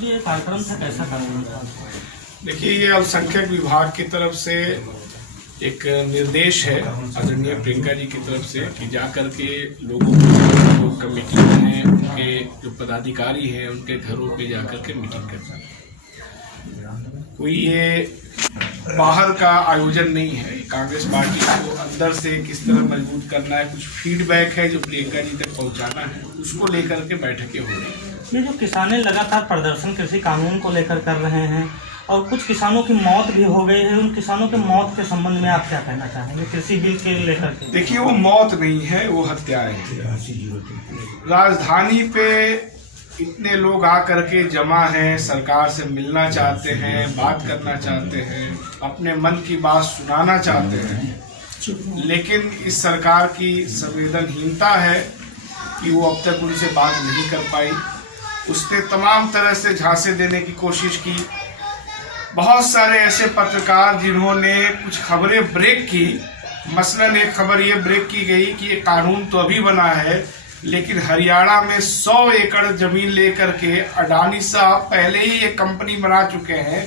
जी ये कार्यक्रम था, कैसा कार्यक्रम था? देखिए, ये अल्पसंख्यक विभाग की तरफ से एक निर्देश है आदरणीय प्रियंका जी की तरफ से कि जा करके लोगों को, जो कमेटी हैं, उनके जो पदाधिकारी हैं, उनके घरों पे जा करके मीटिंग करना है। कोई ये बाहर का आयोजन नहीं है। कांग्रेस पार्टी को अंदर से किस तरह मजबूत करना है, कुछ फीडबैक है जो प्रियंका जी तक पहुंचाना है, उसको लेकर के बैठकें हो रही हैं। ये जो किसान लगातार प्रदर्शन कृषि कानून को लेकर कर रहे हैं और कुछ किसानों की मौत भी हो गई है, उन किसानों के मौत के संबंध में आप क्या कहना चाहेंगे कृषि बिल के लेकर के? देखिए, वो मौत नहीं है, वो हत्याएं हैं। राजधानी पे इतने लोग आकर के जमा हैं, सरकार से मिलना चाहते हैं, बात करना चाहते हैं, अपने मन की बात सुनाना चाहते हैं, लेकिन इस सरकार की संवेदनहीनता है कि वो अब तक उनसे बात नहीं कर पाई। उसने तमाम तरह से झांसे देने की कोशिश की। बहुत सारे ऐसे पत्रकार जिन्होंने कुछ खबरें ब्रेक की, मसलन एक खबर ये ब्रेक की गई कि ये कानून तो अभी बना है, लेकिन हरियाणा में 100 एकड़ जमीन लेकर के अडानी साहब पहले ही एक कंपनी बना चुके हैं,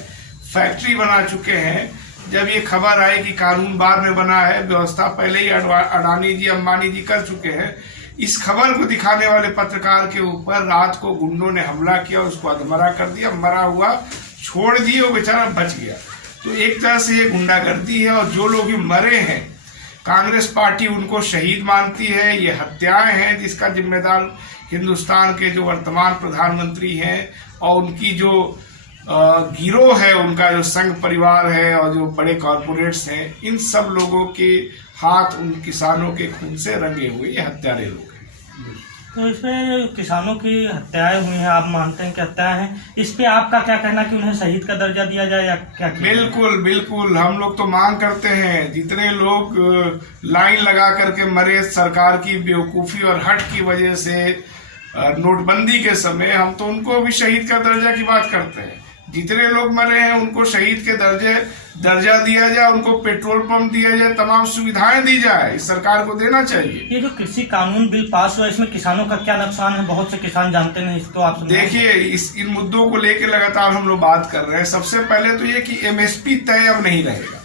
फैक्ट्री बना चुके हैं। जब ये खबर आई कि कानून बाद में बना है, व्यवस्था पहले ही अडानी जी, अंबानी जी कर चुके हैं, इस खबर को दिखाने वाले पत्रकार के ऊपर रात को गुंडों ने हमला किया, उसको अधमरा कर दिया, मरा हुआ छोड़ दिए, वो बेचारा बच गया। तो एक तरह से ये गुंडागर्दी है। और जो लोग मरे हैं, कांग्रेस पार्टी उनको शहीद मानती है, ये हत्याएं हैं जिसका जिम्मेदार हिंदुस्तान के जो वर्तमान प्रधानमंत्री हैं और उनकी जो गिरोह है, उनका जो संघ परिवार है और जो बड़े कॉरपोरेट्स हैं, इन सब लोगों के हाथ उन किसानों के खून से रंगे हुए ये हत्यारे लोग हैं। तो इसमें किसानों की हत्याएं हुई हैं, आप मानते हैं कि हत्याएं हैं, इस पे आपका क्या कहना कि उन्हें शहीद का दर्जा दिया जाए या क्या? बिल्कुल बिल्कुल, हम लोग तो मांग करते हैं। जितने लोग लाइन लगा करके मरे सरकार की बेवकूफ़ी और हट की वजह से नोटबंदी के समय, हम तो उनको भी शहीद का दर्जा की बात करते हैं। जितने लोग मरे हैं उनको शहीद के दर्जा दिया जाए, उनको पेट्रोल पंप दिया जाए, तमाम सुविधाएं दी जाए, इस सरकार को देना चाहिए। ये जो कृषि कानून बिल पास हुआ, इसमें किसानों का क्या नुकसान है? बहुत से किसान जानते नहीं, इसको आप देखिए, इन मुद्दों को लेकर लगातार हम लोग बात कर रहे हैं। सबसे पहले तो ये कि एमएसपी तय अब नहीं रहेगा,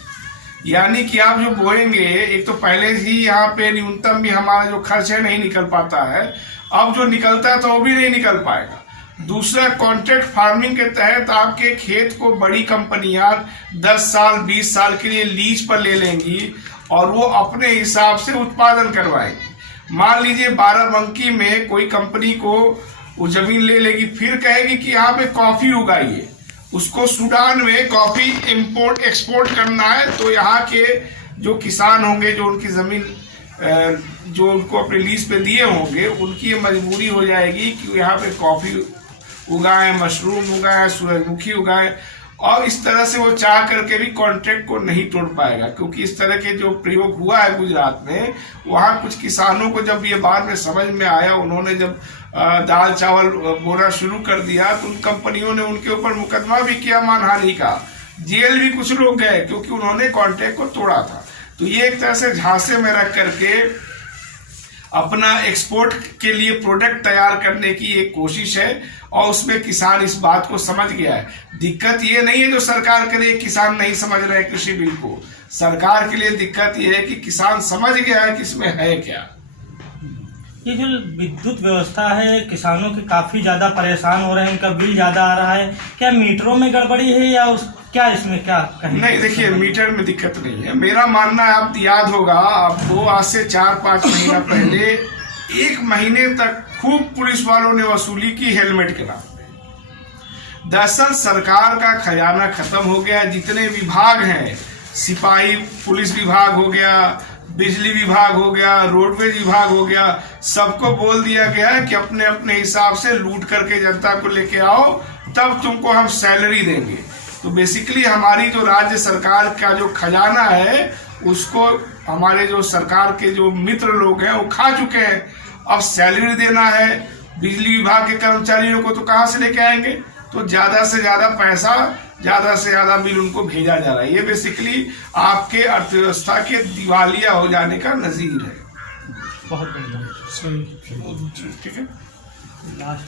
यानी कि आप जो बोएंगे, एक तो पहले ही यहाँ पे न्यूनतम भी हमारा जो खर्च है नहीं निकल पाता है, अब जो निकलता है तो वो भी नहीं निकल पाएगा। दूसरा, कॉन्ट्रैक्ट फार्मिंग के तहत आपके खेत को बड़ी कंपनियां 10 साल 20 साल के लिए लीज पर ले लेंगी और वो अपने हिसाब से उत्पादन करवाएंगी। मान लीजिए बाराबंकी में कोई कंपनी को वो जमीन ले लेगी, फिर कहेगी कि यहाँ पे कॉफी उगाइए, उसको सूडान में कॉफी इंपोर्ट एक्सपोर्ट करना है, तो यहाँ के जो किसान होंगे, जो उनकी जमीन जो उनको अपने लीज पे दिए होंगे, उनकी ये मजबूरी हो जाएगी कि यहाँ पे कॉफी उगाएं, मशरूम उगाएं, सूरजमुखी उगाएं, और इस तरह से वो चाह करके भी कॉन्ट्रैक्ट को नहीं तोड़ पाएगा। क्योंकि इस तरह के जो प्रयोग हुआ है गुजरात में, वहाँ कुछ किसानों को जब ये बाद में समझ में आया, उन्होंने जब दाल चावल बोना शुरू कर दिया, तो उन कंपनियों ने उनके ऊपर मुकदमा भी किया, मानहानि का, जेल भी कुछ लोग गए क्योंकि उन्होंने कॉन्ट्रैक्ट को तोड़ा था। तो ये एक तरह से झांसे में रख करके अपना एक्सपोर्ट के लिए प्रोडक्ट तैयार करने की एक कोशिश है, और उसमें किसान इस बात को समझ गया है। दिक्कत ये नहीं है जो सरकार करे, किसान नहीं समझ रहे कृषि बिल को। सरकार के लिए दिक्कत ये है कि किसान समझ गया है कि इसमें है क्या। ये जो विद्युत व्यवस्था है, किसानों के काफी ज्यादा परेशान हो रहे हैं, उनका बिल ज्यादा आ रहा है, क्या मीटरों में गड़बड़ी है या क्या इसमें क्या कहें? नहीं, देखिए, मीटर में दिक्कत नहीं है। मेरा मानना है, आप याद होगा आपको, आज से 4-5 महीना पहले 1 महीने तक खूब पुलिस वालों ने वसूली की हेलमेट के नाम पे। दरअसल सरकार का खजाना खत्म हो गया। जितने विभाग हैं, सिपाही पुलिस विभाग हो गया, बिजली विभाग हो गया, रोडवेज विभाग हो गया, सबको बोल दिया गया है कि अपने अपने हिसाब से लूट करके जनता को लेके आओ, तब तुमको हम सैलरी देंगे। तो बेसिकली हमारी जो राज्य सरकार का जो खजाना है, उसको हमारे जो सरकार के जो मित्र लोग हैं वो खा चुके हैं। अब सैलरी देना है, बिजली विभाग के कर्मचारियों को तो कहाँ से लेके आएंगे? तो ज्यादा से ज्यादा पैसा, ज्यादा से ज्यादा बिल उनको भेजा जा रहा है। ये बेसिकली आपके अर्थव्यवस्था के दिवालिया हो जाने का नजीर है। बहुत बढ़िया, ठीक है।